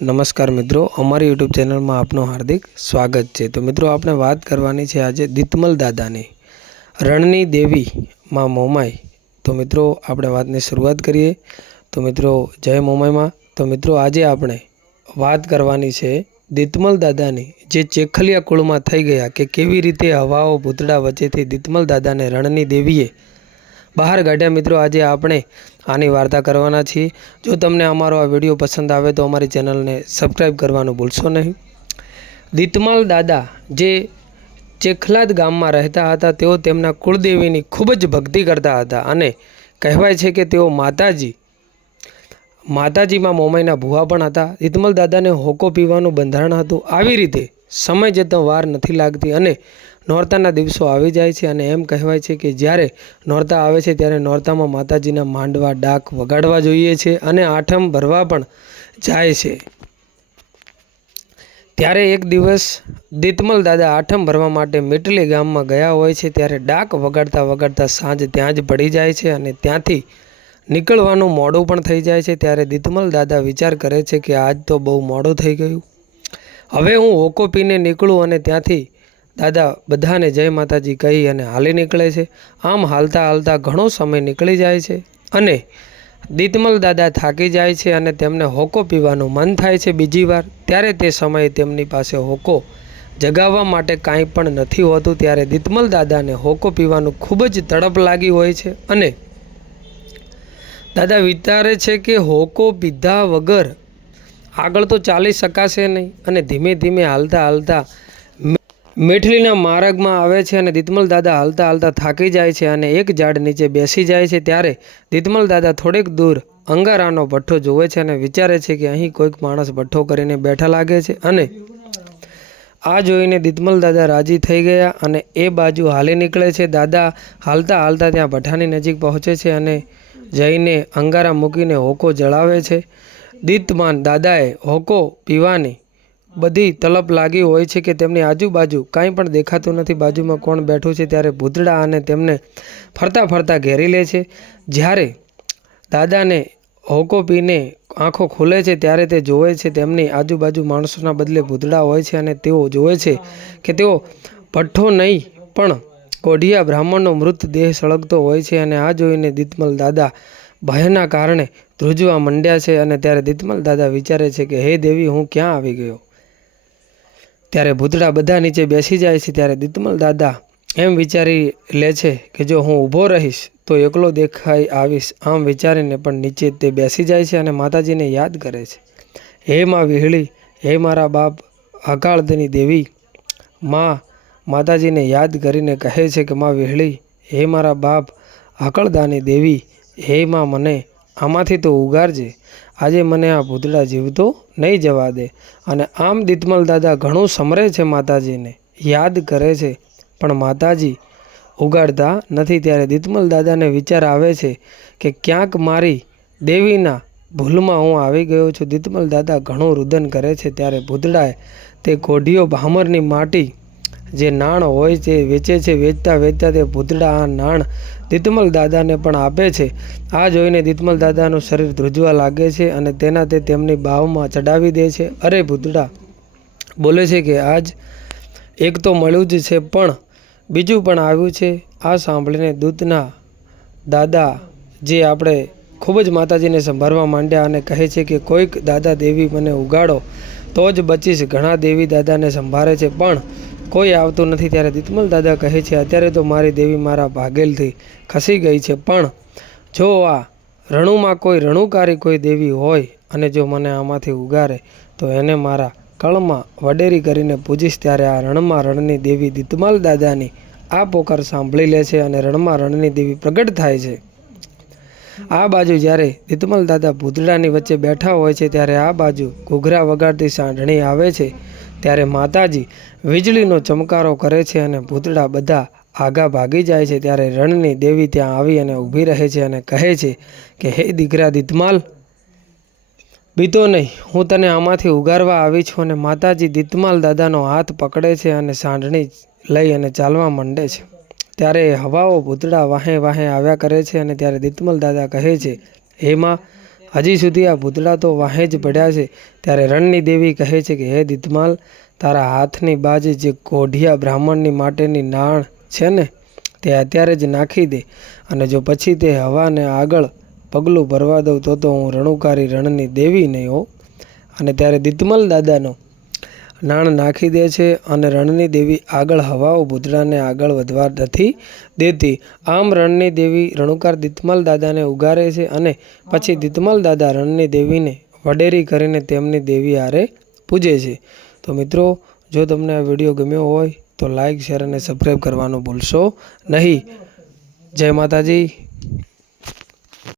નમસ્કાર મિત્રો, અમારી યુટ્યુબ ચેનલમાં આપનું હાર્દિક સ્વાગત છે. તો મિત્રો, આપણે વાત કરવાની છે આજે દિતમલ દાદાની, રણની દેવી માં મોમાઈ. તો મિત્રો, આપણે વાતની શરૂઆત કરીએ. તો મિત્રો, જય મોમાઈમાં. તો મિત્રો, આજે આપણે વાત કરવાની છે દિતમલ દાદાની, જે ચેખલિયા કુળમાં થઈ ગયા કે કેવી રીતે હવાઓ ભૂતડા વચ્ચેથી દિતમલ દાદાને રણની દેવીએ બહાર કાઢ્યા મિત્રો, આજે આપણે આની વાર્તા કરવાના છીએ. જો તમને અમારો આ વીડિયો પસંદ આવે તો અમારી ચેનલને સબસ્ક્રાઈબ કરવાનું ભૂલશો નહીં. દિતમલ દાદા, જે ચેખલાદ ગામમાં રહેતા હતા, તેઓ તેમના કુળદેવીની ખૂબ જ ભક્તિ કરતા હતા અને કહેવાય છે કે તેઓ માતાજી, માતાજીમાં મોમાઈના ભુવા પણ હતા. દિતમલ દાદાને હોકો પીવાનું બંધારણ હતું. આવી રીતે સમય જતો વાર નથી લાગતી અને નોરતાના દિવસો આવી જાય છે અને એમ કહેવાય છે કે જ્યારે નોરતા આવે છે ત્યારે નોરતામાં માતાજીના માંડવા, ડાક વગાડવા જોઈએ છે અને આઠમ ભરવા પણ જાય છે. ત્યારે એક દિવસ દિતમલ દાદા આઠમ ભરવા માટે મીટલી ગામમાં ગયા હોય છે ત્યારે ડાક વગાડતા વગાડતા સાંજ ત્યાં જ પડી જાય છે અને ત્યાંથી નીકળવાનું મોડું પણ થઈ જાય છે. ત્યારે દિતમલ દાદા વિચાર કરે છે કે આજ તો બહુ મોડું થઈ ગયું. હવે હું હોકો પીને નીકળું અને ત્યાંથી દાદા, બધાને જય માતાજી કહી અને હાલી નીકળે છે. આમ હાલતા હાલતા ઘણો સમય નીકળી જાય છે અને દીતમલ દાદા થાકી જાય છે અને તેમને હોકો પીવાનું મન થાય છે બીજી વાર. ત્યારે તે સમયે તેમની પાસે હોકો જગાવવા માટે કાંઈ પણ નથી હોતું. ત્યારે દીતમલ દાદાને હોકો પીવાનું ખૂબ જ તડપ લાગી હોય છે અને દાદા વિચારે છે કે હોકો પીધા વગર આગળ તો ચાલી શકાશે નહીં અને ધીમે ધીમે હાલતા હાલતા મેઠલીના માર્ગમાં આવે છે અને દિતમલ દાદા હાલતા હાલતા થાકી જાય છે અને એક ઝાડ નીચે બેસી જાય છે ત્યારે દિતમલ દાદા થોડેક દૂર અંગારાનો ભઠ્ઠો જોવે છે અને વિચારે છે કે અહીં કોઈક માણસ ભઠ્ઠો કરીને બેઠા લાગે છે અને આ જોઈને દિતમલ દાદા રાજી થઈ ગયા અને એ બાજુ હાલી નીકળે છે. દાદા હાલતા હાલતા ત્યાં ભઠ્ઠાની નજીક પહોંચે છે અને જઈને અંગારા મૂકીને હોકો જળાવે છે. દીતમાન દાદાએ હોકો પીવાની બધી તલપ લાગી હોય છે કે તેમની આજુબાજુ કાંઈ પણ દેખાતું નથી. બાજુમાં કોણ બેઠું છે ત્યારે ભૂતડા અને તેમને ફરતા ફરતા ઘેરી લે છે. જ્યારે દાદાને હોકો પીને આંખો ખુલે છે ત્યારે તે જોવે છે તેમની આજુબાજુ માણસોના બદલે ભૂતડા હોય છે અને તેઓ જોવે છે કે તેઓ ભઠ્ઠો નહીં, પણ કોઢિયા બ્રાહ્મણનો મૃતદેહ સળગતો હોય છે અને આ જોઈને દિતમલ દાદા ભયના કારણે ધ્રુજવા મંડ્યા છે અને ત્યારે દિતમલ દાદા વિચારે છે કે, હે દેવી, હું ક્યાં આવી ગયો? ત્યારે ભૂતડા બધા નીચે બેસી જાય છે ત્યારે દિતમલ દાદા એમ વિચારી લે છે કે જો હું ઊભો રહીશ, તો એકલો દેખાઈ આવીશ, આમ વિચારીને પણ નીચે તે બેસી જાય છે અને માતાજીને યાદ કરે છે. હે માં વિહળી, હે મારા બાપ અકાળદની દેવી, માં માતાજીને યાદ કરીને કહે છે કે, માં વિહળી, હે મારા બાપ અકળદાની દેવી, હે માં મને આમાંથી તો ઉગારજે. આજે મને આ ભૂતડા જીવતો નહીં જવા દે. અને આમ દિતમલ દાદા ઘણું સમરે છે માતાજીને. યાદ કરે છે. પણ માતાજી ઉગાડતા નથી ત્યારે દિતમલ દાદાને વિચાર આવે છે કે ક્યાંક મારી દેવીના ભૂલમાં હું આવી ગયો છું. દિતમલ દાદા ઘણું રુદન કરે છે ત્યારે ભૂતડાએ તે કોઢીઓ ભામરની માટી જે નાણ હોય છે, વેચે છે, વેચતા વેચતા તે ભૂતડા આ નાણ દિતમલ દાદાને પણ આપે છે. આ જોઈને દિતમલ દાદાનું શરીર ધ્રુજવા લાગે છે અને તેના તે તેમની બાવમાં ચડાવી દે છે. અરે ભૂતડા, બોલે છે કે આજ એક તો મળ્યું જ છે પણ બીજું પણ આવ્યું છે. આ સાંભળીને દૂતના દાદા, જે આપણે ખૂબ જ માતાજીને સંભાળવા માંડ્યા અને કહે છે કે કોઈક દાદા દેવી મને ઉગાડો, તો જ બચીશ. ઘણા દેવી દાદાને સંભાળે છે પણ કોઈ આવતું નથી ત્યારે દિતમલ દાદા કહે છે, અત્યારે તો મારી દેવી મારા ભાગેલથી ખસી ગઈ છે, પણ જો આ રણુમાં કોઈ રણુકારી કોઈ દેવી હોય અને જો મને આમાંથી ઉગારે, તો એને મારા કળમાં વડેરી કરીને પૂજીશ ત્યારે આ રણમાં રણની દેવી દિતમલ દાદાની આ પોકાર સાંભળી લે છે અને રણમાં રણની દેવી પ્રગટ થાય છે. આ બાજુ જ્યારે દિતમલ દાદા ભૂતડાની વચ્ચે બેઠા હોય છે, ત્યારે આ બાજુ ઘૂઘરા વગાડતી સાંઢણી આવે છે ત્યારે માતાજી વીજળીનો ચમકારો કરે છે અને ભૂતડા બધા આગા ભાગી જાય છે. ત્યારે રણની દેવી ત્યાં આવી અને ઊભી રહે છે અને કહે છે કે, હે દીકરા દીતમાલ, બીતો નહીં. હું તને આમાંથી ઉગારવા આવી છું અને માતાજી દીતમાલ દાદાનો હાથ પકડે છે અને સાંઢણી લઈ અને ચાલવા માંડે છે. ત્યારે હવાઓ ભૂતડા વાહે વાહે આવ્યા કરે છે અને ત્યારે દીતમલ દાદા કહે છે હેમાં હજી સુધી આ ભૂતળા તો વાહે જ પડ્યા છે. ત્યારે રણની દેવી કહે છે કે, હે દિતમાલ તારા હાથની બાજુ જે કોઢિયા બ્રાહ્મણની માટેની નાણ છે ને, તે અત્યારે જ નાખી દે. અને જો પછી તે હવાને આગળ પગલું ભરવા દઉં તો તો હું રણુકારી રણની દેવી નહીં હોઉં. અને ત્યારે દિતમલ દાદાનો નાણ નાખી દે છે અને રણની દેવી આગળ હવાઓ ભૂતડાને આગળ વધવા નથી દેતી. આમ રણની દેવી રણુકાર દિતમલ દાદાને ઉગારે છે અને પછી દિતમલ દાદા રણની દેવીને વડેરી કરીને તેમની દેવી હારે પૂજે છે. તો મિત્રો, જો તમને આ વીડિયો ગમ્યો હોય તો લાઈક, શેર અને સબસ્ક્રાઈબ કરવાનું ભૂલશો નહીં. જય માતાજી.